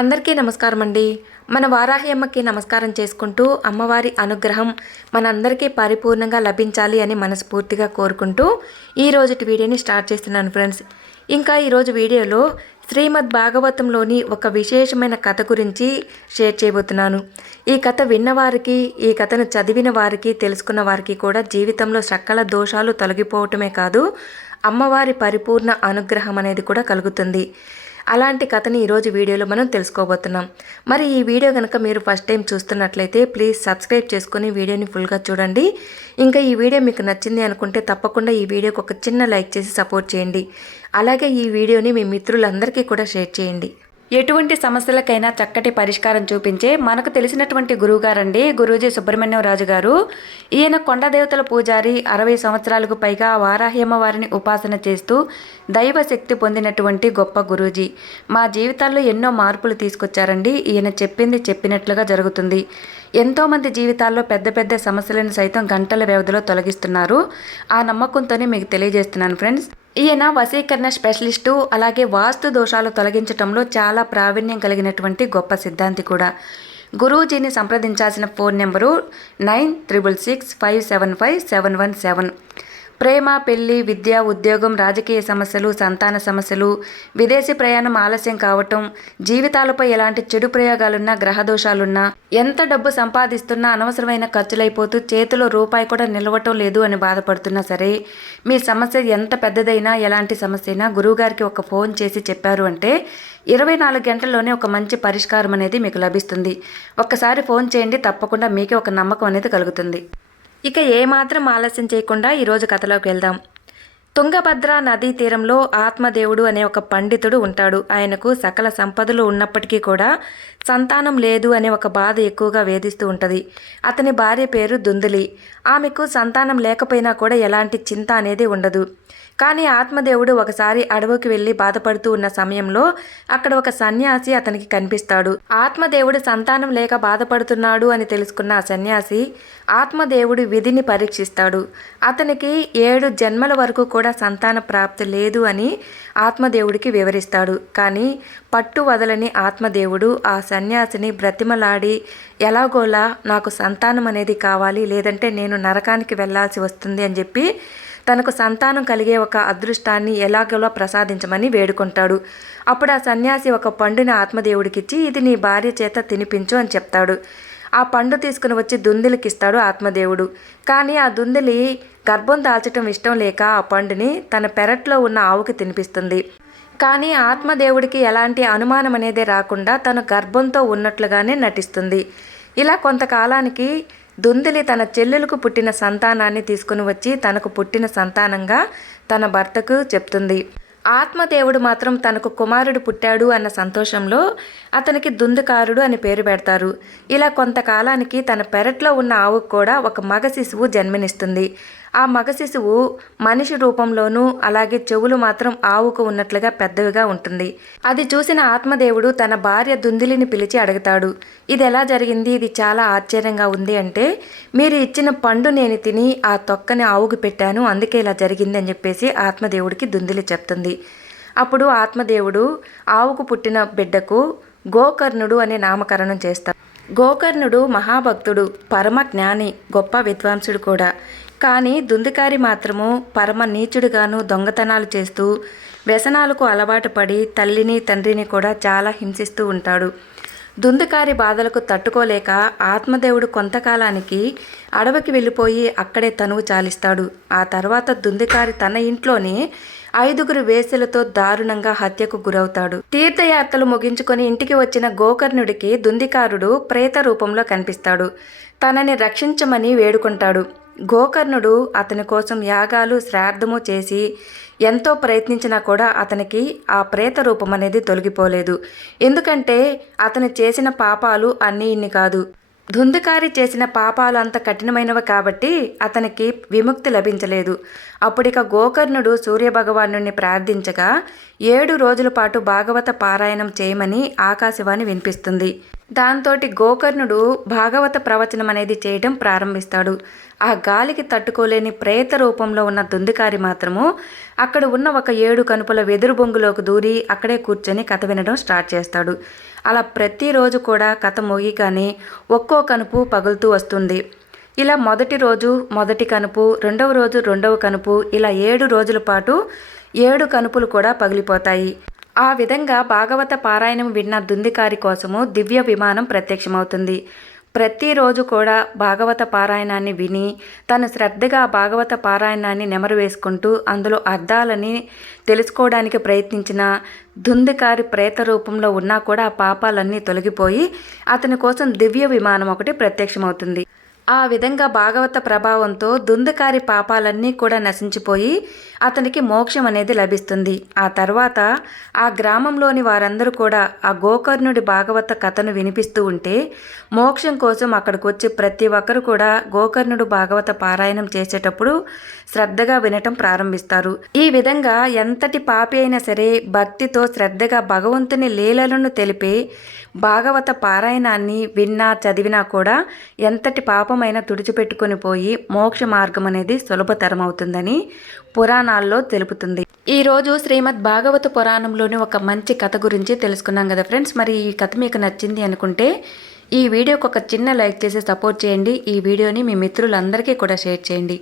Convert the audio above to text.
అందరికీ నమస్కారం అండి మన వారాహి అమ్మకి నమస్కారం చేసుకుంటూ అమ్మవారి అనుగ్రహం మనందరికీ పరిపూర్ణంగా లభించాలి అని మనస్ఫూర్తిగా కోరుకుంటూ ఈ రోజుటి వీడియోని స్టార్ట్ చేస్తున్నాను ఫ్రెండ్స్. ఇంకా ఈరోజు వీడియోలో శ్రీమద్ భాగవతంలోని ఒక విశేషమైన కథ గురించి షేర్ చేయబోతున్నాను. ఈ కథ విన్నవారికి ఈ కథను చదివిన వారికి తెలుసుకున్న వారికి కూడా జీవితంలో సకల దోషాలు తొలగిపోవటమే కాదు అమ్మవారి పరిపూర్ణ అనుగ్రహం అనేది కూడా కలుగుతుంది. అలాంటి కథని ఈరోజు వీడియోలో మనం తెలుసుకోబోతున్నాం. మరి ఈ వీడియో కనుక మీరు ఫస్ట్ టైం చూస్తున్నట్లయితే ప్లీజ్ సబ్స్క్రైబ్ చేసుకుని వీడియోని ఫుల్గా చూడండి. ఇంకా ఈ వీడియో మీకు నచ్చింది అనుకుంటే తప్పకుండా ఈ వీడియోకి ఒక చిన్న లైక్ చేసి సపోర్ట్ చేయండి. అలాగే ఈ వీడియోని మీ మిత్రులందరికీ కూడా షేర్ చేయండి. ఎటువంటి సమస్యలకైనా చక్కటి పరిష్కారం చూపించే మనకు తెలిసినటువంటి గురువుగారండి గురూజీ సుబ్రహ్మణ్యం రాజు గారు. ఈయన కొండదేవతల పూజారి అరవై సంవత్సరాలకు పైగా వారాహ్యమ వారిని ఉపాసన చేస్తూ దైవ శక్తి పొందినటువంటి గొప్ప గురూజీ. మా జీవితాల్లో ఎన్నో మార్పులు తీసుకొచ్చారండి. ఈయన చెప్పింది చెప్పినట్లుగా జరుగుతుంది. ఎంతోమంది జీవితాల్లో పెద్ద పెద్ద సమస్యలను సైతం గంటల వ్యవధిలో తొలగిస్తున్నారు. ఆ నమ్మకంతోనే మీకు తెలియజేస్తున్నాను ఫ్రెండ్స్. ఈయన వశీకరణ స్పెషలిస్టు అలాగే వాస్తు దోషాలు తొలగించడంలో చాలా ప్రావీణ్యం కలిగినటువంటి గొప్ప సిద్ధాంతి కూడా. గురూజీని సంప్రదించాల్సిన phone number nine triple six five seven five seven one seven. ప్రేమ పెళ్ళి విద్య ఉద్యోగం రాజకీయ సమస్యలు సంతాన సమస్యలు విదేశీ ప్రయాణం ఆలస్యం కావటం జీవితాలపై ఎలాంటి చెడు ప్రయోగాలున్నా గ్రహదోషాలున్నా ఎంత డబ్బు సంపాదిస్తున్నా అనవసరమైన ఖర్చులైపోతూ చేతిలో రూపాయి కూడా నిలవటం లేదు అని బాధపడుతున్నా సరే మీ సమస్య ఎంత పెద్దదైనా ఎలాంటి సమస్య అయినా గురువుగారికి ఒక ఫోన్ చేసి చెప్పారు అంటే ఇరవై నాలుగు గంటల్లోనే ఒక మంచి పరిష్కారం అనేది మీకు లభిస్తుంది. ఒక్కసారి ఫోన్ చేయండి తప్పకుండా మీకే ఒక నమ్మకం అనేది కలుగుతుంది. ఇక ఏమాత్రం ఆలస్యం చేయకుండా ఈరోజు కథలోకి వెళ్దాం. తుంగభద్ర నదీ తీరంలో ఆత్మదేవుడు అనే ఒక పండితుడు ఉంటాడు. ఆయనకు సకల సంపదలు ఉన్నప్పటికీ కూడా సంతానం లేదు అనే ఒక బాధ ఎక్కువగా వేధిస్తూ ఉంటుంది. అతని భార్య పేరు దుందులి. ఆమెకు సంతానం లేకపోయినా కూడా ఎలాంటి చింత అనేది ఉండదు. కానీ ఆత్మదేవుడు ఒకసారి అడవికి వెళ్ళి బాధపడుతూ ఉన్న సమయంలో అక్కడ ఒక సన్యాసి అతనికి కనిపిస్తాడు. ఆత్మదేవుడు సంతానం లేక బాధపడుతున్నాడు అని తెలుసుకున్న ఆ సన్యాసి ఆత్మదేవుడు విధిని పరీక్షిస్తాడు. అతనికి ఏడు జన్మల వరకు కూడా సంతాన ప్రాప్తి లేదు అని ఆత్మదేవుడికి వివరిస్తాడు. కానీ పట్టు వదలని ఆత్మదేవుడు ఆ సన్యాసిని బ్రతిమలాడి ఎలాగోలా నాకు సంతానం అనేది కావాలి లేదంటే నేను నరకానికి వెళ్ళాల్సి వస్తుంది అని చెప్పి తనకు సంతానం కలిగే ఒక అదృష్టాన్ని ఎలాగోలా ప్రసాదించమని వేడుకుంటాడు. అప్పుడు ఆ సన్యాసి ఒక పండుని ఆత్మదేవుడికిచ్చి ఇది నీ భార్య చేత తినిపించు అని చెప్తాడు. ఆ పండు తీసుకుని వచ్చి దుందులకిస్తాడు ఆత్మదేవుడు. కానీ ఆ దుందులి గర్భం దాల్చటం ఇష్టం లేక ఆ పండుని తన పెరట్లో ఉన్న ఆవుకి తినిపిస్తుంది. కానీ ఆత్మదేవుడికి ఎలాంటి అనుమానం అనేది రాకుండా తను గర్భంతో ఉన్నట్లుగానే నటిస్తుంది. ఇలా కొంతకాలానికి దుందిలి తన చెల్లెలకు పుట్టిన సంతానాన్ని తీసుకుని వచ్చి తనకు పుట్టిన సంతానంగా తన భర్తకు చెప్తుంది. ఆత్మదేవుడు మాత్రం తనకు కుమారుడు పుట్టాడు అన్న సంతోషంలో అతనికి దుందుకారుడు అని పేరు పెడతారు. ఇలా కొంతకాలానికి తన పెరట్లో ఉన్న ఆవుకు కూడా ఒక మగ శిశువు జన్మనిస్తుంది. ఆ మగ శిశువు మనిషి రూపంలోనూ అలాగే చెవులు మాత్రం ఆవుకు ఉన్నట్లుగా పెద్దవిగా ఉంటుంది. అది చూసిన ఆత్మదేవుడు తన భార్య దుందిలిని పిలిచి అడుగుతాడు ఇది ఎలా జరిగింది? ఇది చాలా ఆశ్చర్యంగా ఉంది అంటే మీరు ఇచ్చిన పండు నేను తిని ఆ తొక్కని ఆవుకు పెట్టాను అందుకే ఇలా జరిగింది అని చెప్పేసి ఆత్మదేవుడికి దుందిలి చెప్తుంది. అప్పుడు ఆత్మదేవుడు ఆవుకు పుట్టిన బిడ్డకు గోకర్ణుడు అనే నామకరణం చేస్తాడు. గోకర్ణుడు మహాభక్తుడు పరమ జ్ఞాని గొప్ప విద్వాంసుడు కూడా. కానీ దుందుకారి మాత్రము పరమ నీచుడుగాను దొంగతనాలు చేస్తూ వ్యసనాలకు అలవాటు పడి తల్లిని తండ్రిని కూడా చాలా హింసిస్తూ ఉంటాడు. దుందుకారి బాధలకు తట్టుకోలేక ఆత్మదేవుడు కొంతకాలానికి అడవికి వెళ్ళిపోయి అక్కడే తనువు చాలిస్తాడు. ఆ తర్వాత దుందుకారి తన ఇంట్లోనే ఐదుగురు వేసులతో దారుణంగా హత్యకు గురవుతాడు. తీర్థయాత్రలు ముగించుకొని ఇంటికి వచ్చిన గోకర్ణుడికి దుందికారుడు ప్రేత రూపంలో కనిపిస్తాడు. తనని రక్షించమని వేడుకుంటాడు. గోకర్ణుడు అతని కోసం యాగాలు శ్రాద్ధము చేసి ఎంతో ప్రయత్నించినా కూడా అతనికి ఆ ప్రేత రూపం అనేది తొలగిపోలేదు. ఎందుకంటే అతను చేసిన పాపాలు అన్నీ ఇన్ని కాదు. ధుందుకారి చేసిన పాపాలు అంత కఠినమైనవి కాబట్టి అతనికి విముక్తి లభించలేదు. అప్పుడిక గోకర్ణుడు సూర్యభగవాను ప్రార్థించగా ఏడు రోజుల పాటు భాగవత పారాయణం చేయమని ఆకాశవాణి వినిపిస్తుంది. దాంతోటి గోకర్ణుడు భాగవత ప్రవచనం అనేది చేయడం ప్రారంభిస్తాడు. ఆ గాలికి తట్టుకోలేని ప్రేత రూపంలో ఉన్న దుందుకారి మాత్రము అక్కడ ఉన్న ఒక ఏడు కనుపుల వెదురు బొంగులోకి దూరి అక్కడే కూర్చొని కథ వినడం స్టార్ట్ చేస్తాడు. అలా ప్రతిరోజు కూడా కథ మోగిగానే ఒక్కో కనుపు పగులుతూ వస్తుంది. ఇలా మొదటి రోజు మొదటి కనుపు రెండవ రోజు రెండవ కనుపు ఇలా ఏడు రోజుల పాటు ఏడు కనుపులు కూడా పగిలిపోతాయి. ఆ విధంగా భాగవత పారాయణం విన్న దుందికారి కోసము దివ్య విమానం ప్రత్యక్షమవుతుంది. ప్రతిరోజు కూడా భాగవత పారాయణాన్ని విని తను శ్రద్ధగా భాగవత పారాయణాన్ని నెమరు వేసుకుంటూ అందులో అర్థాలని తెలుసుకోవడానికి ప్రయత్నించిన దుందికారి ప్రేత రూపంలో ఉన్నా కూడా ఆ పాపాలన్నీ తొలగిపోయి అతని కోసం దివ్య విమానం ఒకటి ప్రత్యక్షమవుతుంది. ఆ విధంగా భాగవత ప్రభావంతో దుందుకారి పాపాలన్నీ కూడా నశించిపోయి అతనికి మోక్షం అనేది లభిస్తుంది. ఆ తర్వాత ఆ గ్రామంలోని వారందరూ కూడా ఆ గోకర్ణుడి భాగవత కథను వినిపిస్తూ ఉంటే మోక్షం కోసం అక్కడికి వచ్చి ప్రతి ఒక్కరు కూడా గోకర్ణుడు భాగవత పారాయణం చేసేటప్పుడు శ్రద్ధగా వినటం ప్రారంభిస్తారు. ఈ విధంగా ఎంతటి పాపి అయినా సరే భక్తితో శ్రద్ధగా భగవంతుని లీలలను తెలిపే భాగవత పారాయణాన్ని విన్నా చదివినా కూడా ఎంతటి పాపమైనా తుడిచిపెట్టుకొని పోయి మోక్ష మార్గం అనేది సులభతరమవుతుందని పురాణాల్లో తెలుపుతుంది. ఈరోజు శ్రీమద్ భాగవత పురాణంలోని ఒక మంచి కథ గురించి తెలుసుకున్నాం కదా ఫ్రెండ్స్. మరి ఈ కథ మీకు నచ్చింది అనుకుంటే ఈ వీడియోకి ఒక చిన్న లైక్ చేసి సపోర్ట్ చేయండి. ఈ వీడియోని మీ మిత్రులందరికీ కూడా షేర్ చేయండి.